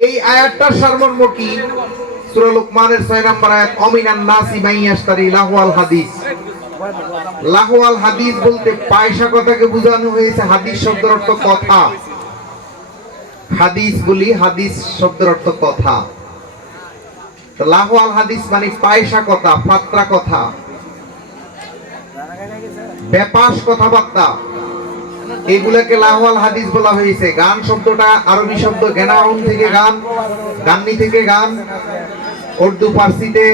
এই আয়াতটার সারমর্ম কি? সূরা লোকমানের 6 নম্বর আয়াত, অমিনান নাসি মাইয়াশতারি লাহওয়াল হাদিস। লাহওয়াল হাদিস বলতে পয়সা কথাকে বোঝানো হয়েছে। হাদিস শব্দের অর্থ কথা। হাদিস বলি হাদিস শব্দের অর্থ কথা। লাহওয়াল হাদিস মানে পয়সা কথা ফাত্রা কথা। ব্যাপাস কথাবার্তা। এগুলাকে লাহওয়াল হাদিস বলা হয়েছে। গান শব্দটা আরবি শব্দ জ্ঞানাউন থেকে গান, গান্নি থেকে গান, উর্দু, ফার্সিতে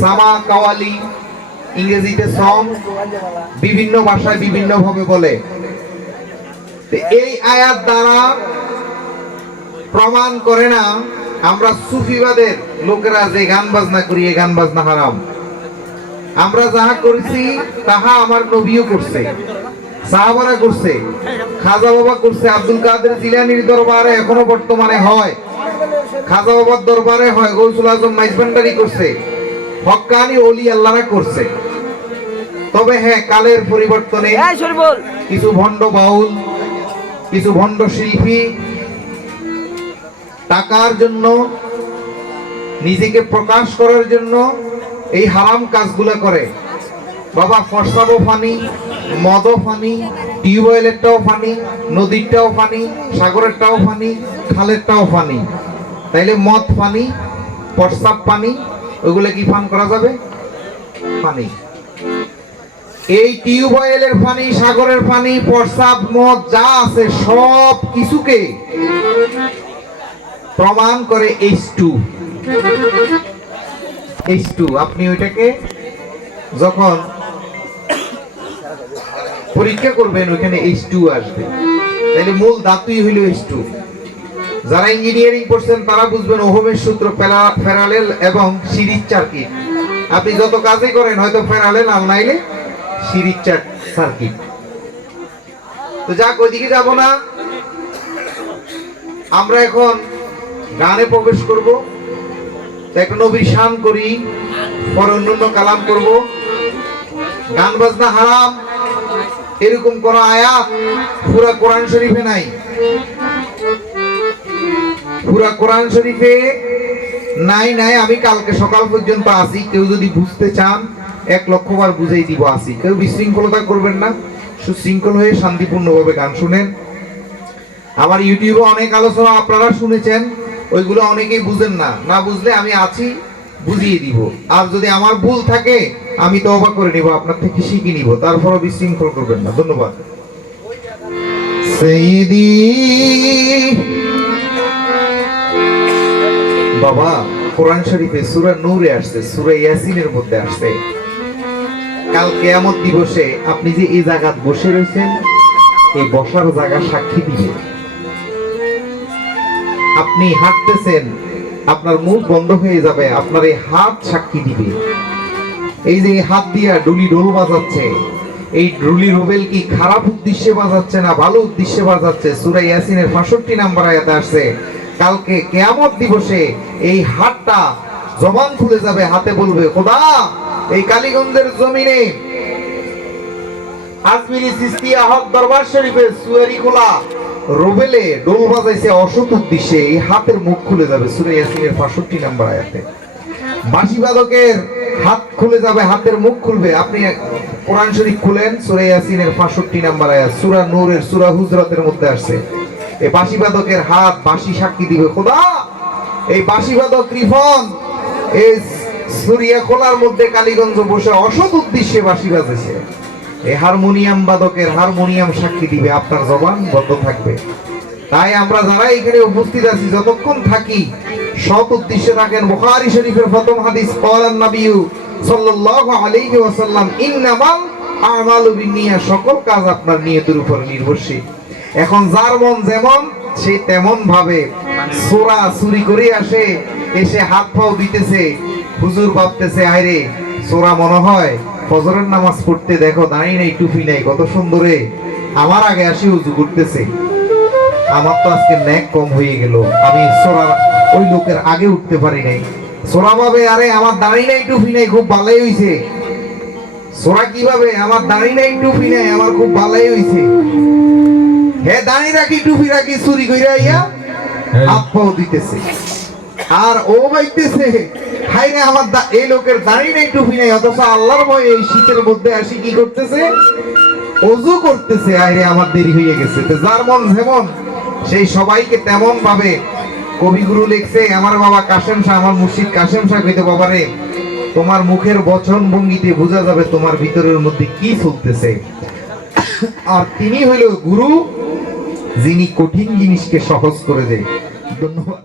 সামা, কাওয়ালি, ইংরেজিতে সং, বিভিন্ন ভাষায় বিভিন্ন ভাবে বলে এই আয়াত দ্বারা প্রমাণ করে না, আমরা সুফিবাদের লোকেরা যে গান বাজনা করি গান বাজনা হারাম। আমরা যাহা করেছি, তাহা আমার নবীও করছে। সাহাবারা করছে খাজা বাবা করছে আব্দুল কাদের জিলানির দরবারে এখনও বর্তমানে হয়। খাজা বাবার দরবারে হয় গৌসুল আজম মাইজবান্ডারি করছে হক্কানি ওলি আল্লাহরা করছে। তবে হ্যাঁ কালের পরিবর্তনে কিছু ভণ্ড বাউল কিছু ভণ্ড শিল্পী টাকার জন্য নিজেকে প্রকাশ করার জন্য এই হারাম কাজগুলো করে। বাবা ফরসাবও ফানি মদও ফানি, টিউবওয়েলেরটাও ফানি, নদীরটাও ফানি, সাগরেরটাও ফানি, খালেরটাও ফানি। তাইলে মদ পানি প্রস্রাব পানি ওইগুলো কি পান করা যাবে? পানি এই টিউবওয়েলের পানি সাগরের পানি প্রস্রাব, মদ, যা আছে, সব কিছুকে প্রমাণ করে এইচ টু এইচ টু আপনি ওইটাকে যখন পরীক্ষা করবেন, ওইখানে এইচ টু আসবে। তাহলে মূল ধাতুই হইল এইচ টু যারা ইঞ্জিনিয়ারিং করছেন, তারা বুঝবেন ওহমের সূত্র প্যারালেল এবং সিরিজ সার্কিট। আপনি যত কাজে করেন, হয়তো প্যারালেল, আর নাইলে সিরিজ সার্কিট। তো যাক, ওইদিকে যাব না। আমরা এখন গানে প্রবেশ করব। এক নবীর শান করি, পরে অন্যান্য কালাম করব। গান বাজনা হারাম। এরকম কোন আয়াত? পুরা কোরআন শরীফে নাই। পুরা কোরআন শরীফে নাই নাই। আমি কালকে সকাল পর্যন্ত আসি কেউ যদি বুঝতে চান, এক লক্ষ বার বুঝাই দিব আসি কেউ বিশৃঙ্খলতা করবেন না। সুশৃঙ্খল হয়ে শান্তিপূর্ণভাবে গান শুনেন। আমার ইউটিউবে অনেক আলোচনা আপনারা শুনেছেন। ওইগুলো অনেকেই বুঝেন না। না বুঝলে আমি আছি, বুঝিয়ে দিব। আর যদি আমার ভুল থাকে আমি তো অবাক করে নিব, আপনার থেকে শিখে নিব, তারপরও বিশৃঙ্খল করবেন না, ধন্যবাদ। বাবা, কোরআন শরীফে সূরা নূরে আসছে, সূরা ইয়াসিনের মধ্যে আসছে। কাল কেয়ামত দিবসে আপনি যে এই জায়গাত বসে রয়েছেন এই বসার জায়গা সাক্ষী দিবে। আপনি হাঁটতেছেন, আপনার মুখ বন্ধ হয়ে যাবে, আপনার এই হাত সাক্ষী দিবে। এই যে হাত দিয়া ডুলি ডোল বাজাচ্ছে, এই ডুলি রোবেল কি খারাপ উদ্দেশ্যে বাজাচ্ছে না ভালো উদ্দেশ্যে বাজাচ্ছে? সূরা ইয়াসিনের 65 নাম্বার আয়াতে আসছে, কালকে কেয়ামত দিবসে এই হাতটা জবান খুলে যাবে, হাতে বলবে, খোদা, এই কালীগঞ্জের জমিনে আজমিরি সিস্তিয়া হক দরবার শরীফে সুয়ারি খোলা রোবেলে ডোল বাজাইছে অসৎ উদ্দেশ্যে, এই হাতের মুখ খুলে যাবে সুরে ইয়াসিনের 65 নাম্বার আয়াতে। বাঁশি বাদকের হাত খুলে যাবে, হাতের মুখ খুলবে। আপনি কোরআন শরীফ খুলেন, সূরা ইয়াসিনের 65 নাম্বার আয়াত, সূরা নূরের, সূরা হুজরাতের মধ্যে আসছে। এই বাঁশি বাদকের হাত বাঁশি সাক্ষী দিবে, খোদা! এই বাঁশি বাদক রিফন, এই সুরিয়া খোলার মধ্যে কালীগঞ্জ বসে অসৎ উদ্দেশ্যে বাঁশি বাজেছে। এই হারমোনিয়াম বাদকের হারমোনিয়াম সাক্ষী দিবে, আপনার জবান বন্ধ থাকবে। তাই আমরা যারা এখানে উপস্থিত আছি, যতক্ষণ থাকি সৎ উদ্দেশ্যে থাকেন বুখারী শরীফের প্রথম হাদিস কওলান নবিয়ু সাল্লাল্লাহু আলাইহি ওয়াসাল্লাম, ইন্নামাল আমালু বিন্নিয়া সকল কাজ আপনার নিয়তের উপর নির্ভরশীল। এখন যার মন যেমন, সে তেমন ভাবে সোরা চুরি করে আসে, এসে হাত পাও দিতেছে। হুজুর ভাবতেছে, আইরে, সোরা মনে হয় ফজরের নামাজ পড়তে দেখো দাঁড়িয়ে নেই, টুপি নাই, কত সুন্দরে। আমার আগে আসি উজু করতেছে আমার তো আজকে ন্যাক কম হয়ে গেল। আমি সোরা ওই লোকের আগে উঠতে পারি নাই। সোরা ভাবে আরে আমার দাঁড়িয়ে নাই টুপি নাই খুব ভালোই হইছে। সোরা কীভাবে আমার দাঁড়িয়ে নাই টুপি নাই আমার খুব ভালোই হইছে। হে দাঁড়িয়ে রাখি টুপি রাখি চুরি কইরা ইয়া হ্যাঁ। হাত পাও দিতেছে। আর ও বাইতেছে হাই রে আমার এই লোকের দাড়ি নাই টুপি নাই অথচ আল্লাহর ভয় এই শীতের মধ্যে আসি কি করতেছে? অজু করতেছে। আরে আমার দেরি হয়ে গেছে। তো যার মন যেমন সেই সবাইকে তেমন ভাবে কবিগুরু লিখছে, আমার বাবা কাশেম শাহ, আমার মুর্শিদ কাশেম শাহ কইতে, বাবা রে, তোমার মুখের বচন ভঙ্গিতে বোঝা যাবে তোমার ভিতরের মধ্যে কি চলতেছে আর তিনি হইল গুরু, যিনি কঠিন জিনিসকে সহজ করে দেয়। ধন্যবাদ।